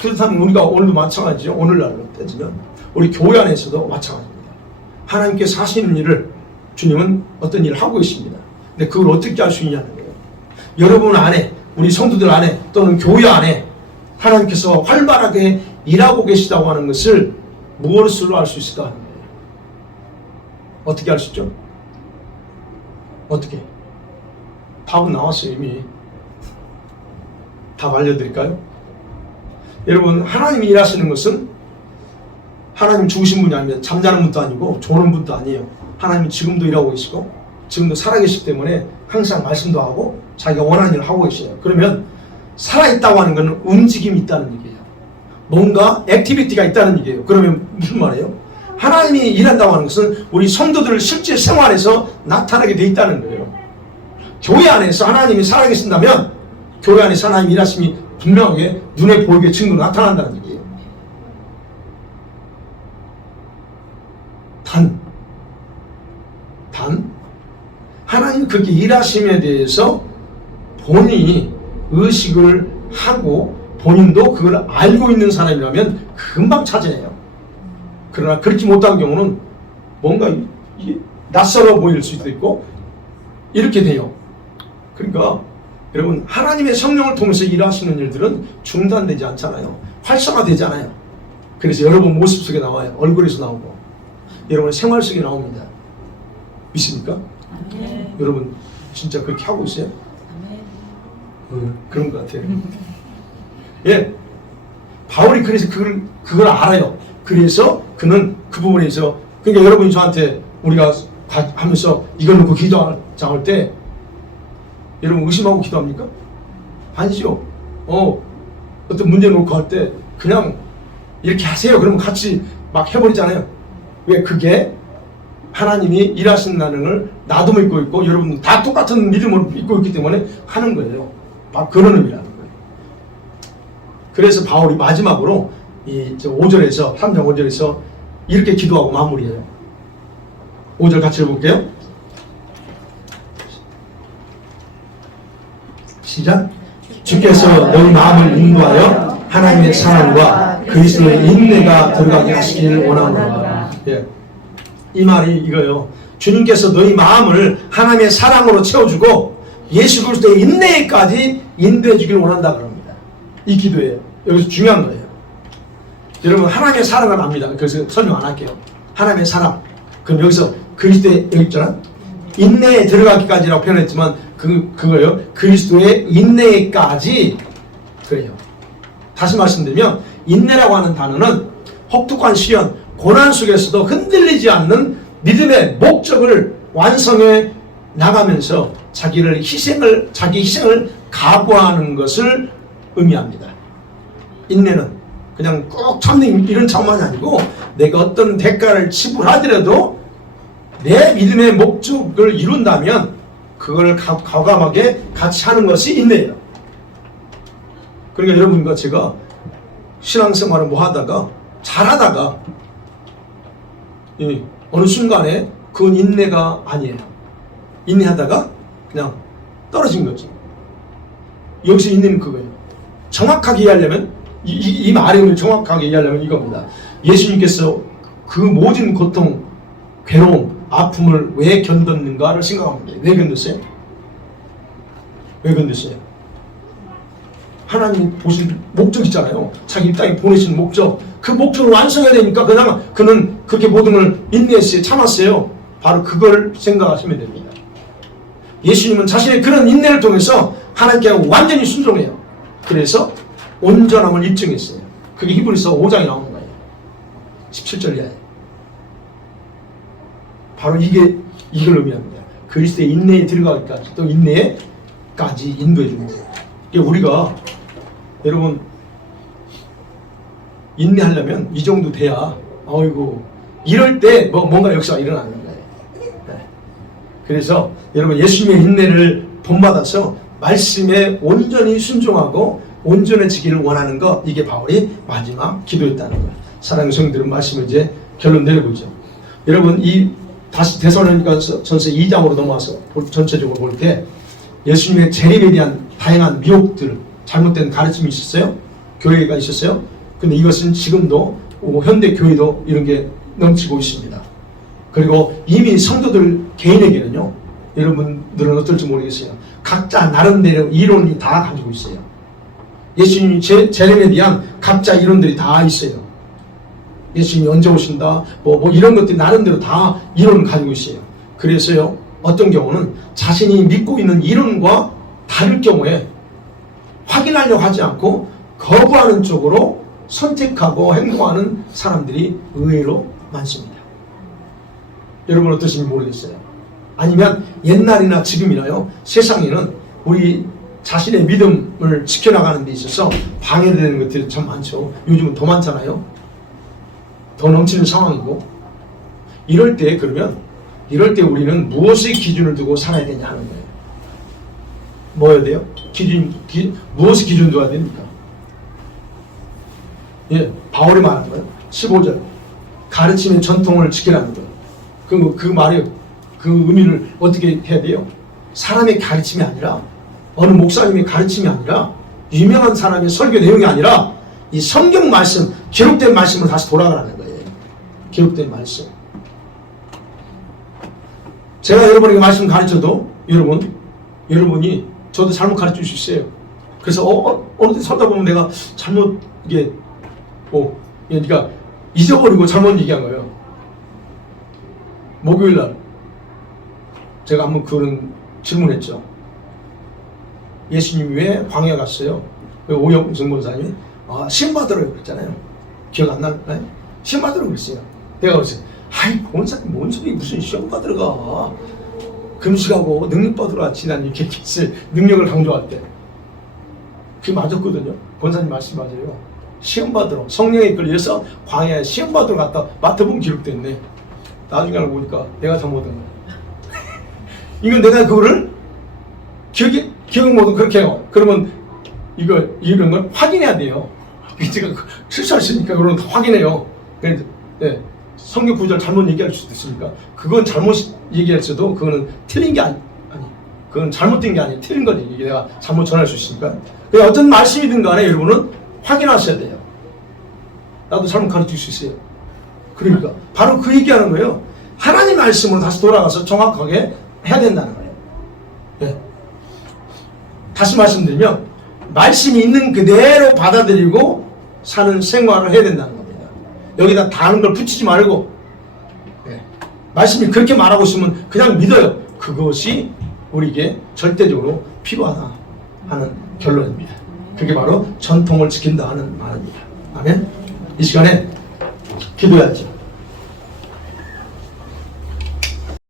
그렇다면 우리가 오늘도 마찬가지죠. 오늘날로 따지면 우리 교회 안에서도 마찬가지입니다. 하나님께서 하시는 일을 주님은 어떤 일을 하고 있습니다. 근데 그걸 어떻게 할 수 있냐는 거예요. 여러분 안에, 우리 성도들 안에 또는 교회 안에 하나님께서 활발하게 일하고 계시다고 하는 것을 무엇으로 알 수 있을까 하는 거예요. 어떻게 알 수 있죠? 어떻게? 답은 나왔어요. 이미 답 알려드릴까요? 여러분, 하나님이 일하시는 것은 하나님 죽으신 분이 아니면 잠자는 분도 아니고 조는 분도 아니에요. 하나님은 지금도 일하고 계시고 지금도 살아계시기 때문에 항상 말씀도 하고 자기가 원하는 일을 하고 계셔요. 그러면 살아있다고 하는 것은 움직임이 있다는 얘기예요. 뭔가 액티비티가 있다는 얘기예요. 그러면 무슨 말이에요? 하나님이 일한다고 하는 것은 우리 성도들 실제 생활에서 나타나게 돼 있다는 거예요. 교회 안에서 하나님이 살아계신다면 교회 안에서 하나님 일하심이 분명하게 눈에 보이게 증거로 나타난다는 얘기예요. 단 하나님 그렇게 일하심에 대해서 본인이 의식을 하고 본인도 그걸 알고 있는 사람이라면 금방 찾아내요. 그러나 그렇지 못한 경우는 뭔가 낯설어 보일 수도 있고 이렇게 돼요. 그러니까 여러분, 하나님의 성령을 통해서 일하시는 일들은 중단되지 않잖아요. 활성화되잖아요. 그래서 여러분 모습 속에 나와요. 얼굴에서 나오고 여러분 생활 속에 나옵니다. 믿습니까? 네. 여러분 진짜 그렇게 하고 있어요? 그런 것 같아요. 예, 바울이 그래서 그걸 알아요. 그래서 그는 그 부분에 있어. 그러니까 여러분이 저한테 우리가 하면서 이걸 놓고 기도할 때 여러분 의심하고 기도합니까? 아니죠. 어떤 문제 놓고 할 때 그냥 이렇게 하세요. 그러면 같이 막 해버리잖아요. 왜? 그게 하나님이 일하신다는 걸 나도 믿고 있고 여러분도 다 똑같은 믿음으로 믿고 있기 때문에 하는 거예요. 막 그런 의미라는 거예요. 그래서 바울이 마지막으로 이 5절에서 3장 5절에서 이렇게 기도하고 마무리해요. 5절 같이 읽어볼게요. 시작. 주께서 너희 마음을 인도하여 하나님의 사랑과 그리스도의 인내가 들어가게 하시기를 원하노라. 예. 이 말이 이거예요. 주님께서 너희 마음을 하나님의 사랑으로 채워주고 예수 그리스도의 인내까지 인도해 주기를 원한다 그럽니다. 이 기도예요. 여기서 중요한 거예요. 여러분, 하나님의 사랑을 압니다. 그래서 설명 안 할게요. 하나님의 사랑. 그럼 여기서 그리스도의 여기 있잖아. 인내에 들어가기까지라고 표현했지만 그거요. 그리스도의 인내까지 그래요. 다시 말씀드리면 인내라고 하는 단어는 혹독한 시련, 고난 속에서도 흔들리지 않는 믿음의 목적을 완성해 나가면서 자기 희생을 각오하는 것을 의미합니다. 인내는 그냥 꼭 참는 이런 차원이 아니고 내가 어떤 대가를 지불하더라도 내 믿음의 목적을 이룬다면 그걸 과감하게 같이 하는 것이 인내예요. 그러니까 여러분과 제가 신앙생활을 뭐 하다가 잘하다가 어느 순간에 그건 인내가 아니에요. 인내하다가 그냥 떨어진 거지. 여기서 인내는 그거예요. 정확하게 이해하려면 이 말을 정확하게 이해하려면 이겁니다. 예수님께서 그 모든 고통, 괴로움, 아픔을 왜 견뎠는가를 생각합니다. 왜 견뎠어요? 왜 견뎠어요? 하나님 보신 목적 있잖아요. 자기 땅에 보내신 목적. 그 목적을 완성해야 되니까 그는 그렇게 모든 걸 인내했어요. 참았어요. 바로 그걸 생각하시면 됩니다. 예수님은 자신의 그런 인내를 통해서 하나님께 완전히 순종해요. 그래서 온전함을 입증했어요. 그게 히브리서 5장에 나오는 거예요. 17절 이하에. 바로 이걸 의미합니다. 그리스도의 인내에 들어가기까지 또 인내까지 인도해 줍니다. 우리가 여러분 인내하려면 이 정도 돼야 어이구 이럴 때 뭔가 역사가 일어나는 거예요. 네. 그래서 여러분 예수님의 인내를 본받아서 말씀에 온전히 순종하고 온전해지기를 원하는 것, 이게 바울이 마지막 기도였다는 거예요. 사랑하는 성도들은 말씀을 이제 결론 내려보죠. 여러분 다시 데살로니가서 전서 2장으로 넘어와서 전체적으로 볼 때 예수님의 재림에 대한 다양한 미혹들, 잘못된 가르침이 있었어요. 교회가 있었어요. 근데 이것은 지금도 현대 교회도 이런 게 넘치고 있습니다. 그리고 이미 성도들 개인에게는요, 여러분들은 어떨지 모르겠어요. 각자 나름대로 이론이 다 가지고 있어요. 예수님 재림에 대한 각자 이론들이 다 있어요. 예수님이 언제 오신다, 이런 것들이 나름대로 다 이론을 가지고 있어요. 그래서요, 어떤 경우는 자신이 믿고 있는 이론과 다를 경우에 확인하려고 하지 않고 거부하는 쪽으로 선택하고 행동하는 사람들이 의외로 많습니다. 여러분 어떠신지 모르겠어요. 아니면 옛날이나 지금이나요, 세상에는 우리 자신의 믿음을 지켜나가는 데 있어서 방해되는 것들이 참 많죠. 요즘은 더 많잖아요. 더 넘치는 상황이고. 이럴 때 우리는 무엇의 기준을 두고 살아야 되냐 하는 거예요. 뭐여야 돼요? 무엇의 기준 두어야 됩니까? 예, 바울이 말하는 거예요. 15절. 가르침의 전통을 지키라는 거예요. 그 말이, 그 의미를 어떻게 해야 돼요? 사람의 가르침이 아니라, 어느 목사님의 가르침이 아니라, 유명한 사람의 설교 내용이 아니라, 이 성경 말씀, 기록된 말씀을 다시 돌아가라는 거예요. 기록된 말씀. 제가 여러분에게 말씀 가르쳐도 여러분이 저도 잘못 가르칠 수 있어요. 그래서 어느 때 서다 보면 내가 잘못 그러니까 잊어버리고 잘못 얘기한 거예요. 목요일날 제가 한번 그런 질문했죠. 예수님이 왜 광야 갔어요? 오영승 권사님이 시험 받으라고 그랬잖아요. 기억 안 나나요? 시험 받으라고 그랬어요. 내가 그랬어요. 아이 권사님 뭔 소리, 무슨 시험 받으러 가. 금식하고 능력 받으러 왔지. 난 이렇게 능력을 강조할 때 그게 맞았거든요. 권사님 말씀 맞아요. 시험 받으러, 성령에 끌려서 광야에 시험 받으러 갔다 마태복음 기록됐네. 나중에 알고 보니까 내가 잘못한 거야. 이건 내가 그거를 기억 못하고 그렇게 해요. 그러면 이런 걸 확인해야 돼요. 제가 실수했으니까 그런 거 확인해요. 네, 성경 구절 잘못 얘기할 수도 있으니까 그건 잘못 얘기했어도 그거는 틀린 게 아니, 그건 잘못된 게 아니에요. 틀린 거지. 이게 내가 잘못 전할 수 있으니까. 어떤 말씀이든 간에 여러분은 확인하셔야 돼요. 나도 잘못 가르칠 수 있어요. 그러니까 바로 그 얘기하는 거예요. 하나님 말씀으로 다시 돌아가서 정확하게 해야 된다는 거예요. 네. 다시 말씀드리면 말씀이 있는 그대로 받아들이고 사는 생활을 해야 된다는 겁니다. 여기다 다른 걸 붙이지 말고, 네. 말씀이 그렇게 말하고 있으면 그냥 믿어요. 그것이 우리에게 절대적으로 필요하다 하는 결론입니다. 그게 바로 전통을 지킨다 하는 말입니다. 아멘. 이 시간에 기도해야죠.